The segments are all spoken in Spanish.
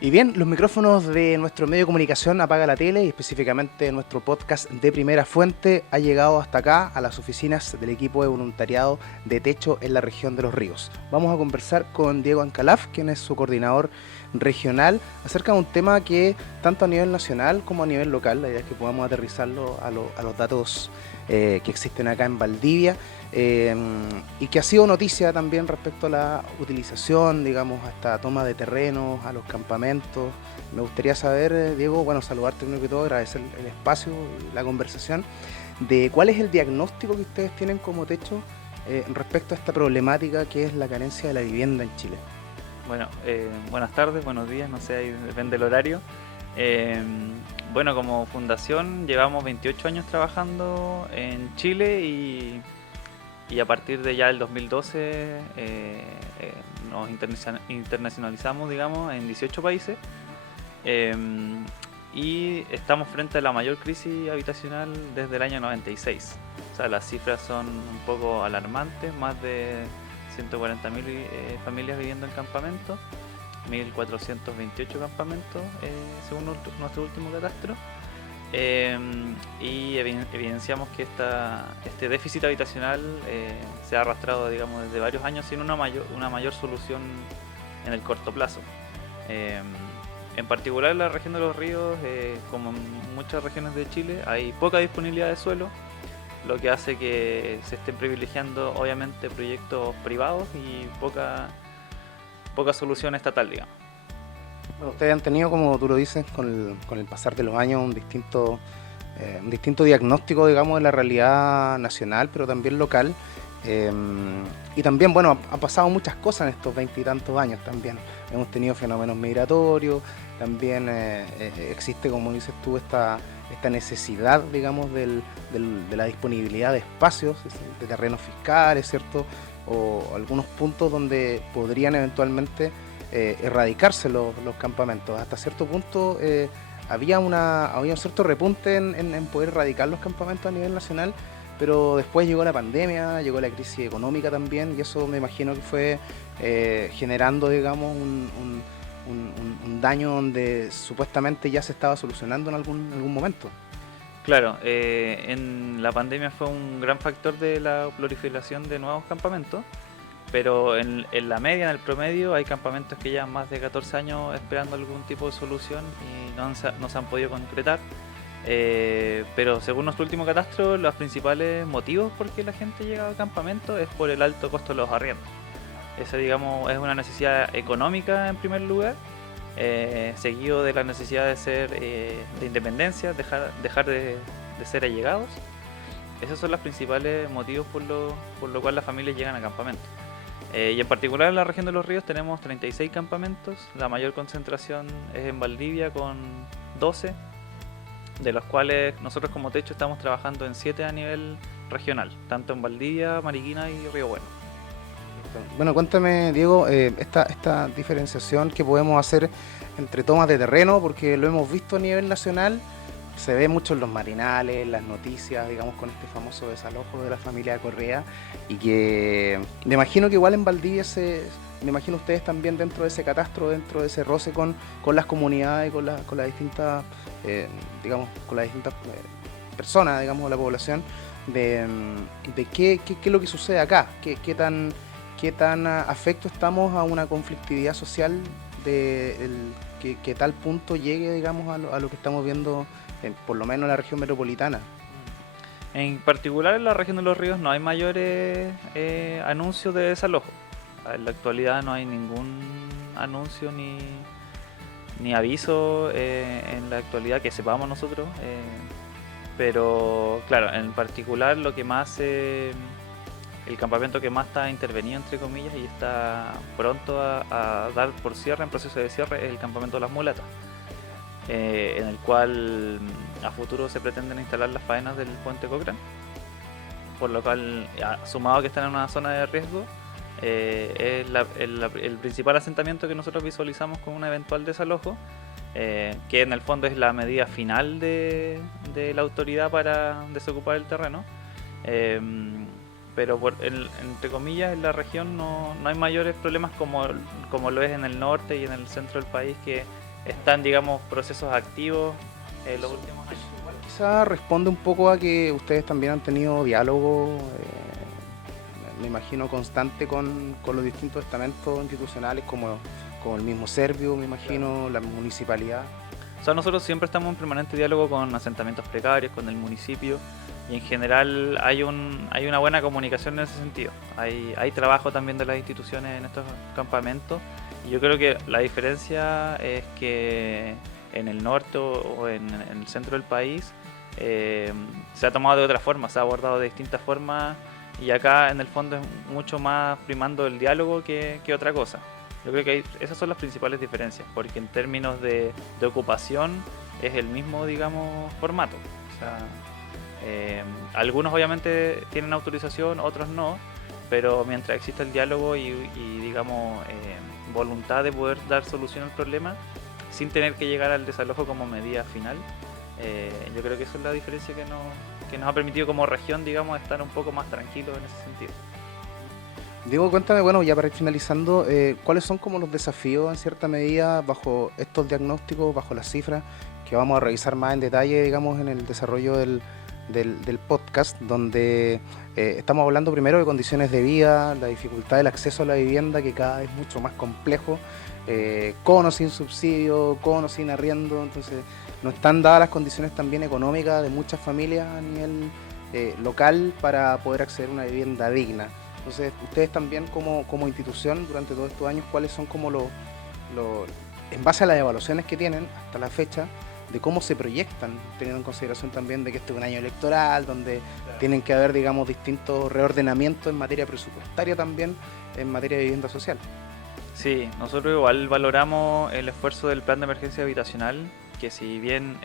Y bien, los micrófonos de nuestro medio de comunicación Apaga la Tele y específicamente nuestro podcast de Primera Fuente ha llegado hasta acá, a las oficinas del equipo de voluntariado de Techo en la región de Los Ríos. Vamos a conversar con Diego Ancalaf, quien es su coordinador regional, acerca de un tema que tanto a nivel nacional como a nivel local, la idea es que podamos aterrizarlo a los datos que existen acá en Valdivia. Eh, y que ha sido noticia también respecto a la utilización, digamos, a esta toma de terrenos, a los campamentos. Me gustaría saber, Diego, bueno, saludarte primero que todo, agradecer el espacio y la conversación, de cuál es el diagnóstico que ustedes tienen como Techo respecto a esta problemática que es la carencia de la vivienda en Chile. Bueno, buenas tardes, buenos días, no sé, ahí depende del horario. Eh, bueno, como fundación llevamos 28 años trabajando en Chile y a partir de ya el 2012 nos internacionalizamos, digamos, en 18 países. eh, y estamos frente a la mayor crisis habitacional desde el año 96. O sea, las cifras son un poco alarmantes, más de 140.000 familias viviendo en campamentos, 1.428 campamentos según nuestro último catastro. Eh, y evidenciamos que este déficit habitacional se ha arrastrado, digamos, desde varios años sin una mayor solución en el corto plazo. Eh, en particular en la región de Los Ríos, como en muchas regiones de Chile, hay poca disponibilidad de suelo, lo que hace que se estén privilegiando obviamente proyectos privados y poca solución estatal, digamos. Bueno, ustedes han tenido, como tú lo dices, con el pasar de los años un distinto diagnóstico, digamos, de la realidad nacional, pero también local. Eh, y también, bueno, ha pasado muchas cosas en estos veintitantos años también. Hemos tenido fenómenos migratorios, también existe, como dices tú, esta necesidad, digamos, de la disponibilidad de espacios, de terrenos fiscales, ¿cierto? O algunos puntos donde podrían eventualmente erradicarse los campamentos. Hasta cierto punto había un cierto repunte en poder erradicar los campamentos a nivel nacional, pero después llegó la pandemia, llegó la crisis económica también, y eso me imagino que fue generando, digamos, un daño donde supuestamente ya se estaba solucionando en algún momento. Claro, en la pandemia fue un gran factor de la proliferación de nuevos campamentos, pero en la media, en el promedio, hay campamentos que llevan más de 14 años esperando algún tipo de solución y no se han podido concretar. Pero según nuestro último catastro, los principales motivos por qué la gente llega a campamentos es por el alto costo de los arriendos. Esa, digamos, es una necesidad económica en primer lugar, seguido de la necesidad de ser de independencia, dejar de ser allegados. Esos son los principales motivos por lo cual las familias llegan a campamentos. Y en particular en la región de Los Ríos tenemos 36 campamentos, la mayor concentración es en Valdivia con 12, de los cuales nosotros como Techo estamos trabajando en 7 a nivel regional, tanto en Valdivia, Mariquina y Río Bueno. Bueno, cuéntame, Diego, esta diferenciación que podemos hacer entre tomas de terreno, porque lo hemos visto a nivel nacional, se ve mucho en los marinales, en las noticias, digamos, con este famoso desalojo de la familia Correa, y que me imagino que igual en Valdivia me imagino ustedes también dentro de ese catastro, dentro de ese roce con las comunidades, con las distintas, digamos, con las distintas personas, digamos, de la población, de qué es lo que sucede acá, qué tan afecto estamos a una conflictividad social que tal punto llegue, digamos, a lo que estamos viendo, por lo menos en la región metropolitana. En particular en la región de Los Ríos no hay mayores anuncios de desalojo. En la actualidad no hay ningún anuncio ni aviso en la actualidad que sepamos nosotros. Pero claro, en particular lo que más el campamento que más está intervenido entre comillas y está pronto a dar por cierre, en proceso de cierre, es el campamento de las Mulatas, en el cual a futuro se pretenden instalar las faenas del puente Cochrane, por lo cual, sumado a que están en una zona de riesgo, es el principal asentamiento que nosotros visualizamos con un eventual desalojo, que en el fondo es la medida final de la autoridad para desocupar el terreno. Eh, pero entre comillas en la región no hay mayores problemas como lo es en el norte y en el centro del país, que están, digamos, procesos activos en los últimos años. Quizá responde un poco a que ustedes también han tenido diálogo, me imagino, constante con los distintos estamentos institucionales, como el mismo Servio, me imagino, la municipalidad. O sea, nosotros siempre estamos en permanente diálogo con asentamientos precarios, con el municipio, y en general hay una buena comunicación en ese sentido. Hay trabajo también de las instituciones en estos campamentos, y yo creo que la diferencia es que en el norte o en el centro del país se ha tomado de otra forma, se ha abordado de distintas formas, y acá en el fondo es mucho más primando el diálogo que otra cosa. Yo creo que esas son las principales diferencias, porque en términos de ocupación es el mismo, digamos, formato. O sea, algunos obviamente tienen autorización, otros no, pero mientras exista el diálogo y digamos, voluntad de poder dar solución al problema, sin tener que llegar al desalojo como medida final, yo creo que esa es la diferencia que nos ha permitido como región, digamos, estar un poco más tranquilos en ese sentido. Diego, cuéntame, bueno, ya para ir finalizando, ¿cuáles son como los desafíos en cierta medida bajo estos diagnósticos, bajo las cifras, que vamos a revisar más en detalle, digamos, en el desarrollo del podcast, donde estamos hablando primero de condiciones de vida, la dificultad del acceso a la vivienda, que cada vez es mucho más complejo, con o sin subsidio, con o sin arriendo, entonces no están dadas las condiciones también económicas de muchas familias a nivel local para poder acceder a una vivienda digna. Entonces, ustedes también como institución durante todos estos años, ¿cuáles son como en base a las evaluaciones que tienen hasta la fecha, de cómo se proyectan, teniendo en consideración también de que este es un año electoral, donde tienen que haber, digamos, distintos reordenamientos en materia presupuestaria también, en materia de vivienda social? Sí, nosotros igual valoramos el esfuerzo del plan de emergencia habitacional, que si bien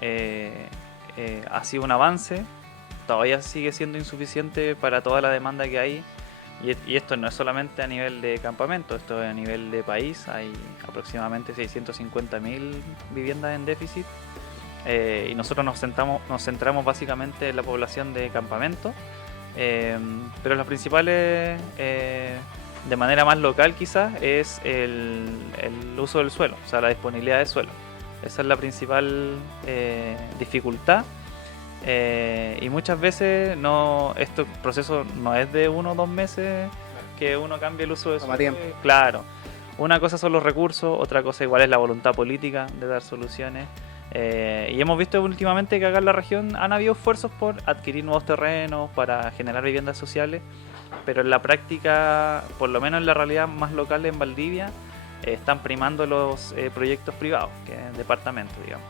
ha sido un avance, todavía sigue siendo insuficiente para toda la demanda que hay. Y esto no es solamente a nivel de campamento, esto es a nivel de país. Hay aproximadamente 650.000 viviendas en déficit, y nosotros nos centramos básicamente en la población de campamento, pero las principales, de manera más local quizás, es el uso del suelo, o sea, la disponibilidad de suelo. Esa es la principal dificultad. Y muchas veces este proceso no es de 1 o 2 meses que uno cambie el uso de Toma suelo. tiempo. Claro, una cosa son los recursos, otra cosa igual es la voluntad política de dar soluciones. Y hemos visto últimamente que acá en la región han habido esfuerzos por adquirir nuevos terrenos para generar viviendas sociales, pero en la práctica, por lo menos en la realidad más local en Valdivia, están primando los proyectos privados, que es departamento, digamos.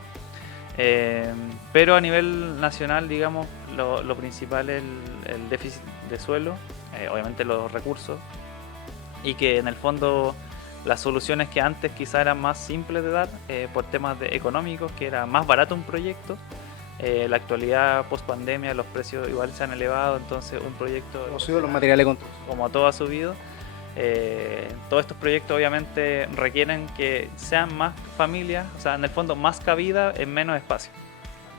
Pero a nivel nacional, digamos, lo principal es el déficit de suelo, obviamente los recursos, y que en el fondo las soluciones que antes quizá eran más simples de dar por temas económicos, que era más barato un proyecto, la actualidad post pandemia los precios igual se han elevado, entonces un proyecto ¿Cómo suben los materiales de construcción? como todo ha subido. Todos estos proyectos obviamente requieren que sean más familias, o sea, en el fondo más cabida en menos espacio.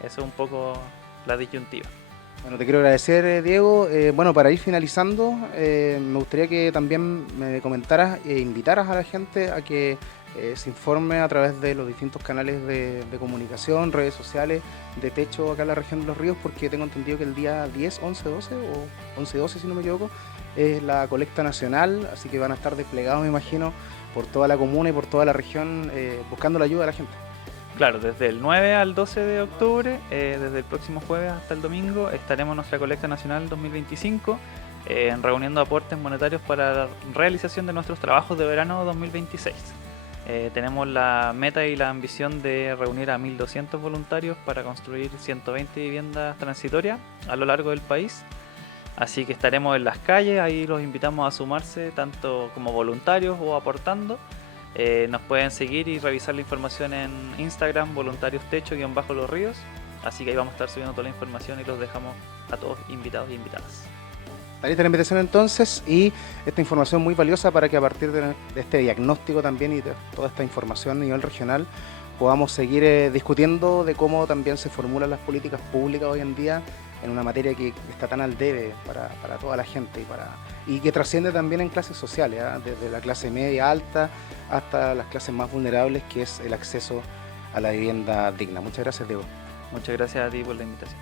Eso es un poco la disyuntiva. Bueno, te quiero agradecer, Diego. Bueno, para ir finalizando, me gustaría que también me comentaras e invitaras a la gente a que se informe a través de los distintos canales de comunicación, redes sociales de Techo acá en la región de Los Ríos, porque tengo entendido que el día 10, 11, 12 o 11, 12 si no me equivoco, es la colecta nacional, así que van a estar desplegados, me imagino, por toda la comuna y por toda la región, buscando la ayuda de la gente. Claro, desde el 9 al 12 de octubre, desde el próximo jueves hasta el domingo, estaremos en nuestra colecta nacional 2025, reuniendo aportes monetarios para la realización de nuestros trabajos de verano 2026. Tenemos la meta y la ambición de reunir a 1.200 voluntarios para construir 120 viviendas transitorias a lo largo del país. Así que estaremos en las calles, ahí los invitamos a sumarse tanto como voluntarios o aportando. Nos pueden seguir y revisar la información en Instagram, voluntarios techo-los ríos. Así que ahí vamos a estar subiendo toda la información y los dejamos a todos invitados y invitadas. Ahí está la invitación entonces, y esta información muy valiosa para que a partir de este diagnóstico también y de toda esta información a nivel regional podamos seguir discutiendo de cómo también se formulan las políticas públicas hoy en día en una materia que está tan al debe para toda la gente y que trasciende también en clases sociales, desde la clase media alta hasta las clases más vulnerables, que es el acceso a la vivienda digna. Muchas gracias, Diego. Muchas gracias a ti por la invitación.